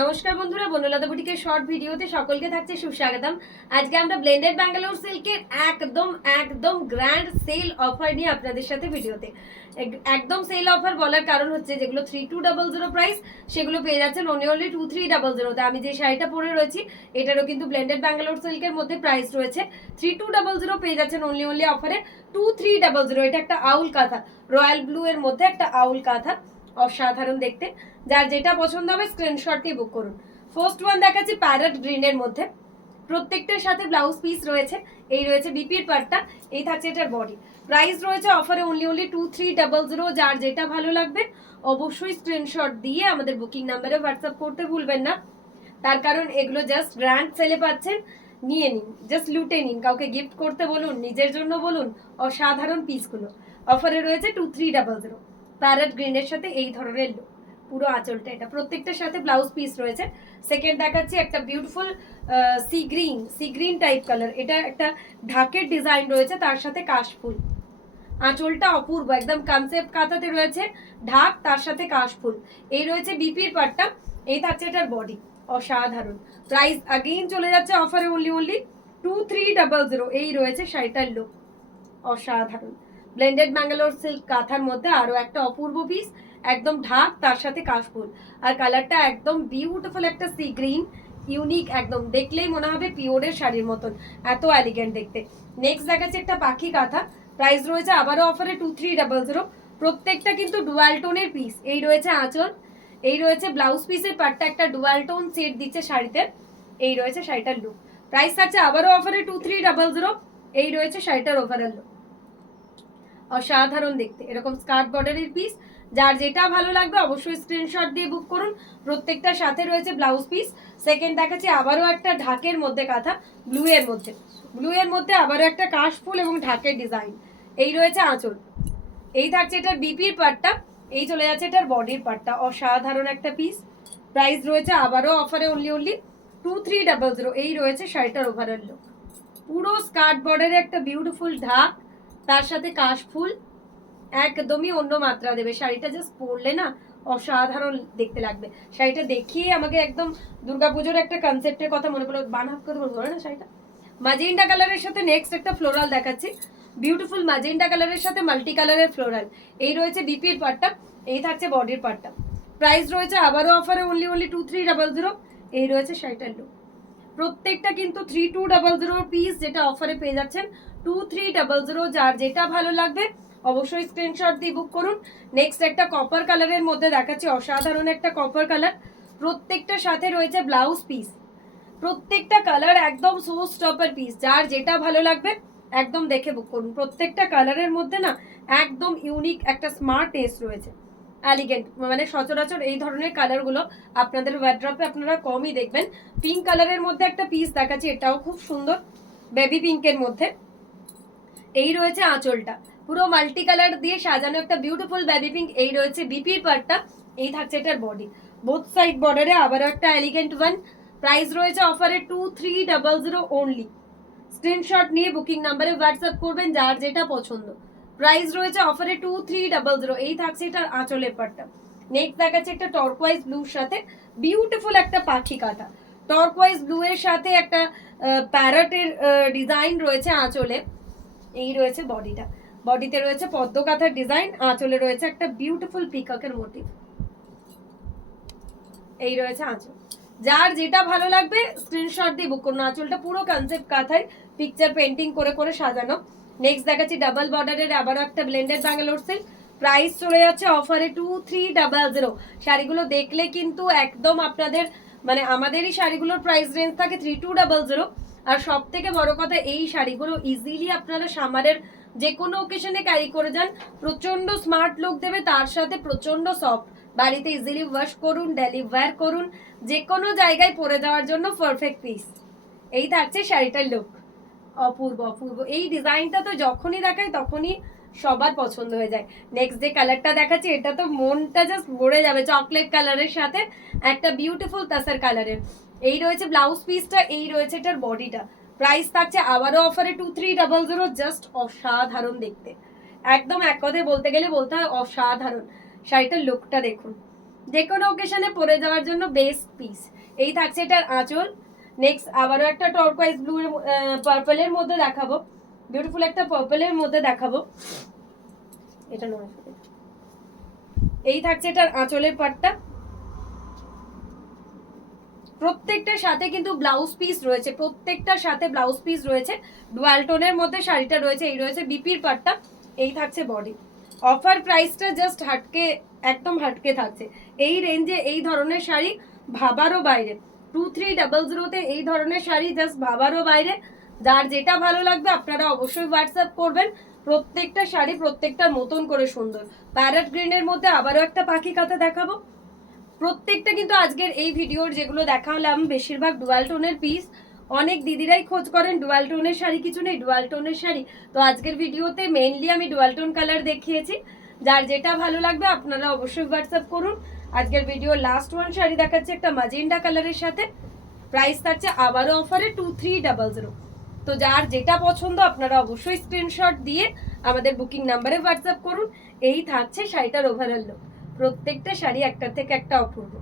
নমস্কার বন্ধুরা, বনলতা বুটিকের শর্ট ভিডিওতে সকলকে থাকছে সুস্বাগতম। আজকে আমরা ব্লেন্ডেড ব্যাঙ্গালোর সিল্কের একদম একদম গ্র্যান্ড সেল অফার নিয়ে আপনাদের সাথে ভিডিওতে একদম সেল অফার বলার কারণ হচ্ছে যেগুলো 3200 প্রাইস সেগুলো পেয়ে যাচ্ছেন অনলি 2300। আমি যে শাড়িটা পরে রয়েছি এটারও কিন্তু ব্লেন্ডেড ব্যাঙ্গালোর সিল্কের মধ্যে প্রাইস রয়েছে 3200, পেয়ে যাচ্ছেন অনলি অফারে 2300। এটা একটা আউল কাঁথা, রয়্যাল ব্লু এর মধ্যে একটা আউল কাঁথা, অসাধারণ দেখতে। যার যেটা পছন্দ হবে স্ক্রিনশট দিয়ে বুক করুন। ফার্স্ট ওয়ান দেখাচ্ছি প্যারট গ্রিন এর মধ্যে, প্রত্যেকটার সাথে ব্লাউজ পিস রয়েছে। এই রয়েছে বিপির পার্টটা, এই থাকছে এটার বডি। প্রাইস রয়েছে অফারে অনলি 2300। যার যেটা ভালো লাগবে অবশ্যই স্ক্রিনশট দিয়ে আমাদের বুকিং নাম্বারে হোয়াটসঅ্যাপ করতে ভুলবেন না। তার কারণ এগুলো জাস্ট গ্র্যান্ড সেলে পাচ্ছেন, নিয়ে নিন, জাস্ট লুটে নিন, কাউকে গিফট করতে বলুন, নিজের জন্য বলুন। অসাধারণ পিসগুলো অফারে রয়েছে 2300। প্যারট গ্রিনের সাথে এই ধরনের লুক, পুরো আঁচলটা, এটা প্রত্যেকটার সাথে ব্লাউজ পিস রয়েছে। সেকেন্ড দেখাচ্ছি একটা beautiful sea green type colour, এটা একটা ঢাকের ডিজাইন রয়েছে, তার সাথে কাশফুল। আঁচলটা অপূর্ব, একদম কনসেপ্ট কাঁথাতে রয়েছে ঢাক, তার সাথে কাশফুল। এই রয়েছে বিপির পার্টটা, এই থাকছে এটার বডি। অসাধারণ। প্রাইস আগেইন চলে যাচ্ছে অফারে অনলি 2300। এই রয়েছে শাড়িটার লুক, অসাধারণ। ব্লেন্ডেড ব্যাঙ্গালোর সিল্ক কাঁথার মধ্যে আরো একটা অপূর্ব পিস, একদম ঢাক, তার সাথে কাশফুল। আর কালারটা একদম বিউটিফুল, একটা সি গ্রিন, ইউনিক, একদম দেখলেই মনে হবে পিওরের শাড়ির মতন, এত এলিগেন্ট দেখতে। নেক্সট দেখাচ্ছে একটা পাখি কাঁথা, প্রাইস রয়েছে আবারও অফারে 2300। প্রত্যেকটা কিন্তু ডুয়াল টোনের পিস। এই রয়েছে আঁচল, এই রয়েছে ব্লাউজ পিসের পার্টটা, একটা ডুয়াল টোন সেট দিচ্ছে শাড়িতে। এই রয়েছে শাড়িটার লুক। প্রাইস থাকছে আবারও অফারে 2300। এই রয়েছে শাড়িটার ওভারঅল লুক, অসাধারণ দেখতে, এরকম স্কার্ট বর্ডারের পিস। যার যেটা ভালো লাগবে অবশ্যই স্ক্রিনশট দিয়ে বুক করুন। প্রত্যেকটার সাথে রয়েছে ব্লাউজ পিস। সেকেন্ড দেখাচ্ছি আবারও একটা ঢাকের মধ্যে কাঁথা, ব্লু এর মধ্যে, ব্লু এর মধ্যে আবারও একটা কাশফুল এবং ঢাকের ডিজাইন। এই রয়েছে আঁচল, এই থাকছে এটার বিপির পার্টটা, এই চলে যাচ্ছে এটার বডির পার্টটা। অসাধারণ একটা পিস। প্রাইস রয়েছে আবারও অফারে অনলি 2300। এই রয়েছে শাড়িটার ওভারঅল লুক, পুরো স্কার্ট বর্ডারে একটা বিউটিফুল ঢাক, তার সাথে কাশফুল, একদমই অন্য মাত্রা দেবে। শাড়িটা জাস্ট পরলে না অসাধারণ দেখতে লাগবে। শাড়িটা দেখিয়ে আমাকে একদম দুর্গাপুজোর একটা কনসেপ্টের কথা মনে পড়লো, বানাত করে বলবো না শাড়িটা। ম্যাজেন্ডা কালারের সাথে নেক্সট একটা ফ্লোরাল দেখাচ্ছি, বিউটিফুল ম্যাজেন্ডা কালারের সাথে মাল্টি কালারের ফ্লোরাল। এই রয়েছে বিপির পার্টটা, এই থাকছে বডির পার্টটা। প্রাইস রয়েছে আবারও অফারে অনলি 2300। এই রয়েছে শাড়িটার লুক। প্রত্যেকটা কিন্তু 3200 পিস, যেটা অফারে পেয়ে যাচ্ছেন 2300। যার যেটা ভালো লাগবে অবশ্যই স্ক্রিনশট দিয়ে বুক করুন। নেক্সট একটা কপার কালারের মধ্যে দেখাচ্ছি, অসাধারণ একটা কপার কালার। প্রত্যেকটার সাথে রয়েছে ব্লাউজ পিস, প্রত্যেকটা কালার একদম সো স্টপার পিস। যার যেটা ভালো লাগবে একদম দেখে বুক করুন। প্রত্যেকটা কালারের মধ্যে না একদম ইউনিক একটা স্মার্ট টেস্ট রয়েছে, এলিগেন্ট। মানে সচরাচর এই ধরনের কালারগুলো আপনাদের ওয়ার্ড্রপে আপনারা কমই দেখবেন। পিঙ্ক কালারের মধ্যে একটা পিস দেখাচ্ছি, এটাও খুব সুন্দর, বেবি পিঙ্কের মধ্যে। এই রয়েছে আঁচলটা, পুরো মাল্টি কালার দিয়ে সাজানো একটা বিউটিফুল বেবি পিঙ্ক। এই রয়েছে বিপির পার্টটা, এই থাকছে এটার বডি। বোথ সাইড বর্ডারে আবারও একটা এলিগেন্ট ওয়ান। প্রাইস রয়েছে অফারে 2300 অনলি। স্ক্রিনশট নিয়ে বুকিং নাম্বারে হোয়াটসঅ্যাপ করবেন যার যেটা পছন্দ। প্রাইস রয়েছে অফারে 2300। এই থাকছে এটার আঁচলের পাটটা। নেক্সট দেখাচ্ছে একটা টর্কওয়াইজ ব্লুর সাথে বিউটিফুল একটা পাখি কাঁথা, টর্কওয়াইজ ব্লু এর সাথে একটা প্যারটের ডিজাইন রয়েছে আঁচলে। এই রয়েছে বডিটা, বডিতে রয়েছে পদ্ম কাঁথার ডিজাইন, আঁচলে রয়েছে একটা বিউটিফুল পিককের মোটিভ। এই রয়েছে আঁচল। যার যেটা ভালো লাগবে স্ক্রিনশট দিয়ে বুক করুন। আঁচলটা পুরো কনসেপ্ট কাঁথায় পিকচার পেন্টিং করে করে সাজানো। নেক্সট দেখাচ্ছি ডাবল বর্ডারের আবারও একটা ব্লেন্ডেড ব্যাঙ্গালোর সিল্ক। প্রাইস চলে যাচ্ছে অফারে 2300। শাড়িগুলো দেখলে কিন্তু একদম আপনাদের মানে আমাদেরই শাড়িগুলোর প্রাইস রেঞ্জ থাকে 3200। আর সব থেকে বড় কথা এই শাড়িগুলো ইজিলি আপনারা সামারের যে কোনো ওকেশনে ক্যারি করে যান, প্রচন্ড স্মার্ট লুক দেবে, তার সাথে প্রচন্ড সফট। বাড়িতে ইজিলি ওয়াশ করুন, ডেলি ওয়্যার করুন, যে কোনো জায়গায় পরে যাওয়ার জন্য পারফেক্ট পিস। এই থাকছে শাড়িটার লুক, অপূর্ব অপূর্ব। এই ডিজাইনটা তো যখনই দেখাই তখনই সবার পছন্দ হয়ে যায়। নেক্সট যে কালারটা দেখাচ্ছি এটা তো মনটা জাস্ট ভরে যাবে, চকলেট কালারের সাথে একটা বিউটিফুল তাসার কালারের। এই রয়েছে ব্লাউজ পিসটা, এই রয়েছে এটার বডিটা। প্রাইস থাকছে আবারও অফারে 2300। জাস্ট অসাধারণ দেখতে, একদম এক কথায় বলতে গেলে বলতে হয় অসাধারণ। শাড়িটার লুকটা দেখুন, যে কোনো ওকেশনে পরে যাওয়ার জন্য বেস্ট পিস। এই থাকছে এটার আঁচল। নেক্সট আবারও একটা টর্কোয়াইজ ব্লু পার্পলের মধ্যে দেখাবো, বিউটিফুল একটা পার্পলের মধ্যে দেখাবো। এটা নয়, এই থাকছে এটার আঁচলের পাটটা। প্রত্যেকটার সাথে কিন্তু ব্লাউজ পিস রয়েছে, প্রত্যেকটার সাথে ব্লাউজ পিস রয়েছে। ডুয়াল টোনের মধ্যে শাড়িটা রয়েছে। এই রয়েছে বিপির পাটটা, এই থাকছে বডি। অফার প্রাইসটা জাস্ট হাটকে, একদম হাটকে থাকছে। এই রেঞ্জে এই ধরনের শাড়ি ভাবারও বাইরে। 2300-তে এই ধরনের শাড়ি জাস্ট ভাবারও বাইরে। যার যেটা ভালো লাগবে আপনারা অবশ্যই হোয়াটসঅ্যাপ করবেন। প্রত্যেকটা শাড়ি প্রত্যেকটার মতন করে সুন্দর। প্যারেট গ্রিনের মধ্যে আবারও একটা পাখি কাঁথা দেখাবো। প্রত্যেকটা কিন্তু আজকের এই ভিডিওর যেগুলো দেখালাম বেশিরভাগ ডুয়াল টোনের পিস। অনেক দিদিরাই খোঁজ করেন ডুয়াল টোনের শাড়ি কিছু নেই, ডুয়াল টোনের শাড়ি। তো আজকের ভিডিওতে মেইনলি আমি ডুয়াল টোন কালার দেখিয়েছি। যার যেটা ভালো লাগবে আপনারা অবশ্যই হোয়াটসঅ্যাপ করুন। আজকের ভিডিও লাস্ট ওয়ান শাড়ি দেখাচ্ছে একটা ম্যাজেন্ডা কালারের সাথে। প্রাইস থাকছে আবারও অফারে 2300। তো যার যেটা পছন্দ আপনারা অবশ্যই স্ক্রিনশট দিয়ে আমাদের বুকিং নাম্বারে হোয়াটসঅ্যাপ করুন। এই থাকছে শাড়িটার ওভারঅল লুক। প্রত্যেকটা শাড়ি একটা থেকে একটা অপূর্ব।